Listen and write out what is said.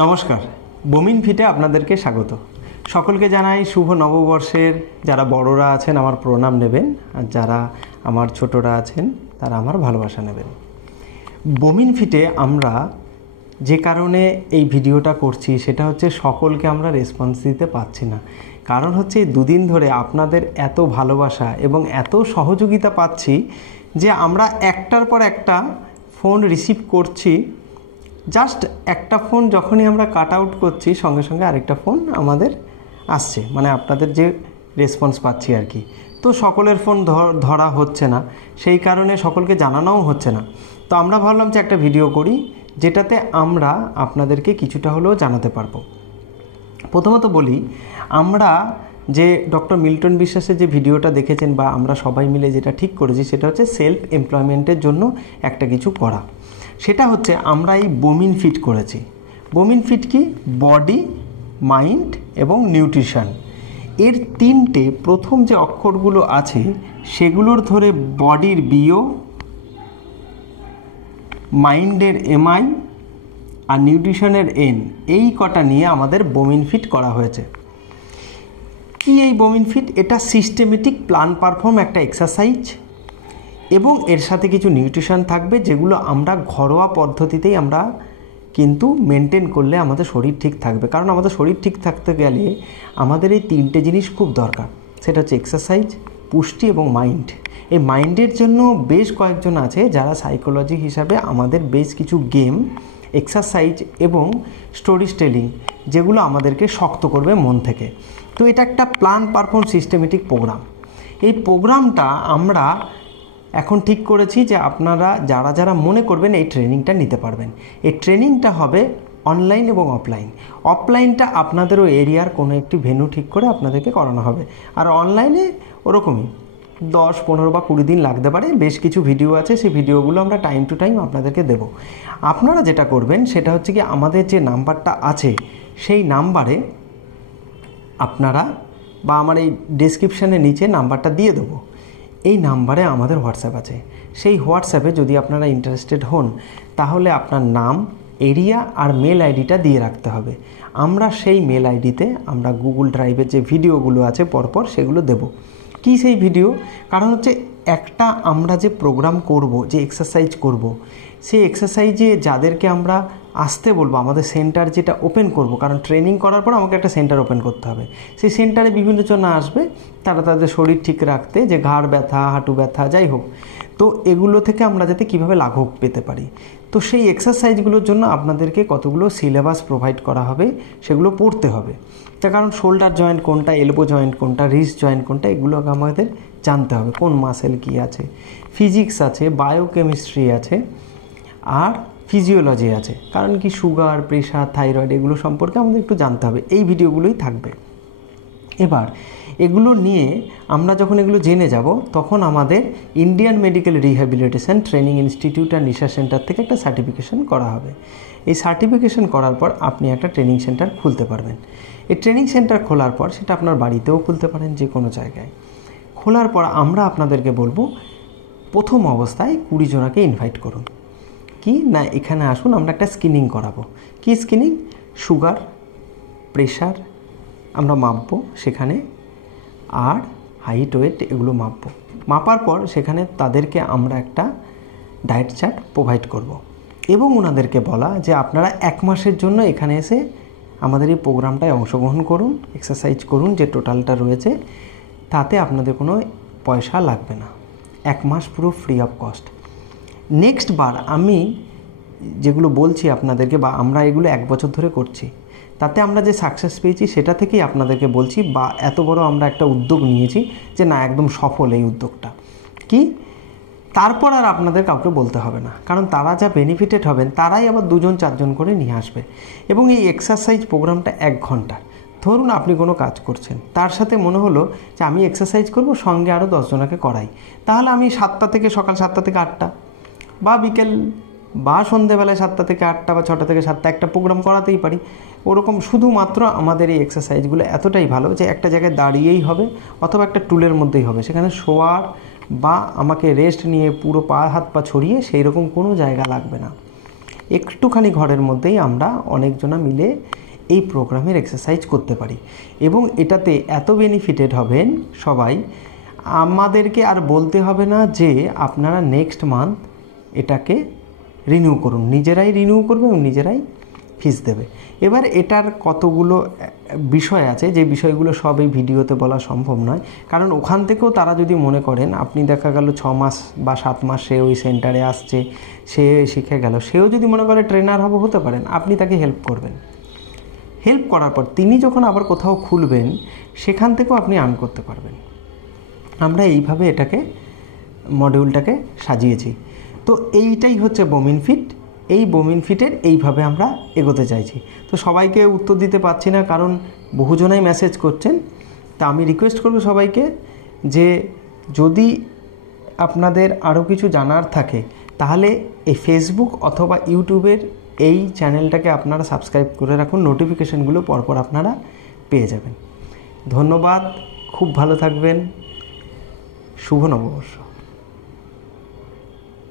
নমস্কার, বমিন ফিটে আপনাদেরকে স্বাগত। সকলকে জানাই শুভ নববর্ষের। যারা বড়রা আছেন আমার প্রণাম নেবেন, আর যারা আমার ছোটরা আছেন তারা আমার ভালোবাসা নেবেন। বমিন ফিটে আমরা যে কারণে এই ভিডিওটা করছি সেটা হচ্ছে সকলকে আমরা রেসপন্স দিতে পারছি না। কারণ হচ্ছে দুদিন ধরে আপনাদের এত ভালোবাসা এবং এত সহযোগিতা পাচ্ছি যে আমরা একটার পর একটা ফোন রিসিভ করছি। জাস্ট একটা ফোন যখনই আমরা কাট আউট করছি সঙ্গে সঙ্গে আরেকটা ফোন আমাদের আসছে, মানে আপনাদের যে রেসপন্স পাচ্ছি আর কি। তো সকলের ফোন ধরা হচ্ছে না, সেই কারণে সকলকে জানানোও হচ্ছে না। তো আমরা ভাবলাম যে একটা ভিডিও করি যেটাতে আমরা আপনাদেরকে কিছুটা হলেও জানাতে পারবো। প্রথমত বলি, আমরা যে ডক্টর মিল্টন বিশ্বাসের যে ভিডিওটা দেখেছেন বা আমরা সবাই মিলে যেটা ঠিক করেছি সেটা হচ্ছে সেলফ এমপ্লয়মেন্টের জন্য একটা কিছু করা। সেটা হচ্ছে আমরা এই বমিন ফিট করেছি। বমিন ফিট কি? বডি, মাইন্ড এবং নিউট্রিশন। এর তিনটে প্রথম যে অক্ষরগুলো আছে সেগুলোর ধরে বডির বিও, মাইন্ডের এমআই আর নিউট্রিশনের এন, এই কটা নিয়ে আমাদের বমিন ফিট করা হয়েছে। কি এই বমিন ফিট? এটা সিস্টেমেটিক প্ল্যান পারফর্ম একটা এক্সারসাইজ এবং এর সাথে কিছু নিউট্রিশন থাকবে যেগুলো আমরা ঘরোয়া পদ্ধতিতেই আমরা কিন্তু মেনটেন করলে আমাদের শরীর ঠিক থাকবে। কারণ আমাদের শরীর ঠিক থাকতে গেলে আমাদের এই তিনটে জিনিস খুব দরকার। সেটা হচ্ছে এক্সারসাইজ, পুষ্টি এবং মাইন্ড। এই মাইন্ডের জন্য বেশ কয়েকজন আছে যারা সাইকোলজি হিসাবে আমাদের বেশ কিছু গেম, এক্সারসাইজ এবং স্টোরি টেলিং যেগুলো আমাদেরকে শক্ত করবে মন থেকে। তো এটা একটা প্ল্যান পারফর্ম সিস্টেমেটিক প্রোগ্রাম। এই প্রোগ্রামটা আমরা এখন ঠিক করেছি যে আপনারা যারা যারা মনে করবেন এই ট্রেনিংটা নিতে পারবেন। এই ট্রেনিংটা হবে অনলাইন এবং অফলাইন। অফলাইনটা আপনাদেরও এরিয়ার কোনো একটি ভেন্যু ঠিক করে আপনাদেরকে করানো হবে, আর অনলাইনে ওরকমই 10, 15 বা 20 দিন লাগতে পারে। বেশ কিছু ভিডিও আছে, সেই ভিডিওগুলো আমরা টাইম টু টাইম আপনাদেরকে দেব। আপনারা যেটা করবেন সেটা হচ্ছে কি, আমাদের যে নাম্বারটা আছে সেই নাম্বারে আপনারা, বা আমার এই ডেসক্রিপশানে নিচে নাম্বারটা দিয়ে দেবো, এই নাম্বারে আমাদের হোয়াটসঅ্যাপ আছে। সেই হোয়াটসঅ্যাপে যদি আপনারা ইন্টারেস্টেড হন তাহলে আপনার নাম, এরিয়া আর মেল আইডিটা দিয়ে রাখতে হবে। আমরা সেই মেল আইডিতে আমরা গুগল ড্রাইভের যে ভিডিওগুলো আছে পরপর সেগুলো দেব। কি সেই ভিডিও? কারণ হচ্ছে একটা আমরা যে প্রোগ্রাম করব, যে এক্সারসাইজ করব, সেই এক্সারসাইজে যাদেরকে আমরা আসতে বলবো, আমাদের সেন্টার যেটা ওপেন করব, কারণ ট্রেনিং করার পর আমাকে একটা সেন্টার ওপেন করতে হবে। সেই সেন্টারে বিভিন্ন জন আসবে, তারা তাদের শরীর ঠিক রাখতে, যে ঘাড় ব্যথা, হাঁটু ব্যথা, যাই হোক, তো এগুলো থেকে আমরা যাতে কীভাবে লাঘব পেতে পারি। তো সেই এক্সারসাইজগুলোর জন্য আপনাদেরকে কতগুলো সিলেবাস প্রোভাইড করা হবে, সেগুলো পড়তে হবে। তার কারণ শোল্ডার জয়েন্ট কোনটা, এলবো জয়েন্ট কোনটা, রিস্ট জয়েন্ট কোনটা, এগুলো আমাদের জানতে হবে। কোন মাসেল কী আছে, ফিজিক্স আছে, বায়োকেমিস্ট্রি আছে, আর ফিজিওলজি আছে। কারণ কি, সুগার, প্রেশার, থাইরয়েড এগুলো সম্পর্কে আমাদের একটু জানতে হবে। এই ভিডিওগুলোই থাকবে। এবার এগুলো নিয়ে আমরা যখন এগুলো জেনে যাব তখন আমাদের Indian medical rehabilitation training institute আর নিশা সেন্টার থেকে একটা সার্টিফিকেশন করা হবে। এই সার্টিফিকেশন করার পর আপনি একটা ট্রেনিং সেন্টার খুলতে পারবেন। এই ট্রেনিং সেন্টার খোলার পর সেটা আপনার বাড়িতেও খুলতে পারেন, যে কোনো জায়গায়। খোলার পর আমরা আপনাদেরকে বলবো, প্রথম অবস্থায় 20 জনাকে ইনভাইট করুন। কি না, এখানে আসুন, আমরা একটা স্ক্রিনিং করাবো। কি স্ক্রিনিং? সুগার, প্রেশার আমরা মাপবো সেখানে, আর হাইট, ওয়েট এগুলো মাপবো। মাপার পর সেখানে তাদেরকে আমরা একটা ডায়েট চার্ট প্রোভাইড করব এবং ওনাদেরকে বলা যে আপনারা 1 মাসের জন্য এখানে এসে আমাদের এই প্রোগ্রামটায় অংশগ্রহণ করুন, এক্সারসাইজ করুন, যে টোটালটা রয়েছে তাতে আপনাদের কোনো পয়সা লাগবে না। 1 মাস পুরো ফ্রি অফ কস্ট। নেক্সট বার আমি যেগুলো বলছি আপনাদেরকে, বা আমরা এগুলো 1 বছর ধরে করছি, তাতে আমরা যে সাকসেস পেয়েছি সেটা থেকেই আপনাদেরকে বলছি, বা এত বড় আমরা একটা উদ্যোগ নিয়েছি যে না, একদম সফল এই উদ্যোগটা। কি তারপর আর আপনাদের কাউকে বলতে হবে না, কারণ তারা যা বেনিফিটেড হবেন তারাই আবার 2 জন 4 জন করে নিয়ে আসবে। এবং এই এক্সারসাইজ প্রোগ্রামটা 1 ঘন্টা। ধরুন আপনি কোনো কাজ করছেন, তার সাথে মনে হলো যে আমি এক্সারসাইজ করব, সঙ্গে আরও 10 জনকে করাই, তাহলে আমি 7টা থেকে, সকাল 7টা থেকে 8টা, বা বিকেল বা সন্ধেবেলায় 7টা থেকে 8টা বা 6টা থেকে 7টা একটা প্রোগ্রাম করাতেই পারি। ওরকম শুধুমাত্র আমাদের এই এক্সারসাইজগুলো এতটাই ভালো যে একটা জায়গায় দাঁড়িয়েই হবে অথবা একটা টুলের মধ্যেই হবে, সেখানে শোয়ার বা আমাকে রেস্ট নিয়ে পুরো পা হাত পা ছড়িয়ে সেই রকম কোনো জায়গা লাগবে না। একটুখানি ঘরের মধ্যেই আমরা অনেকজনা মিলে এই প্রোগ্রামের এক্সারসাইজ করতে পারি এবং এটাতে এত বেনিফিটেড হবেন সবাই, আমাদেরকে আর বলতে হবে না যে আপনারা নেক্সট মান্থ এটাকে রিনিউ করুন, নিজেরাই রিনিউ করবে এবং নিজেরাই ফিস দেবে। এবার এটার কতগুলো বিষয় আছে যে বিষয়গুলো সব এই ভিডিওতে বলা সম্ভব নয়, কারণ ওখান থেকেও তারা যদি মনে করেন, আপনি দেখা গেল 6 মাস বা 7 মাস সে ওই সেন্টারে আসছে, সে শিখে গেল, সেও যদি মনে করে ট্রেনার হতে পারেন, আপনি তাকে হেল্প করবেন। হেল্প করার পর তিনি যখন আবার কোথাও খুলবেন সেখান থেকেও আপনি আর্ন করতে পারবেন। আমরা এইভাবে এটাকে মডিউলটাকে সাজিয়েছি। তো এইটাই হচ্ছে বমিনফিট। এই বমিনফিটের এইভাবে আমরা এগোতে চাইছি। তো সবাইকে উত্তর দিতে পারছি না কারণ বহুজনাই মেসেজ করছেন। তা আমি রিকোয়েস্ট করব সবাইকে যে যদি আপনাদের আরও কিছু জানার থাকে তাহলে এই ফেসবুক অথবা ইউটিউবের এই চ্যানেলটাকে আপনারা সাবস্ক্রাইব করে রাখুন, নোটিফিকেশানগুলো পরপর আপনারা পেয়ে যাবেন। ধন্যবাদ, খুব ভালো থাকবেন, শুভ নববর্ষ।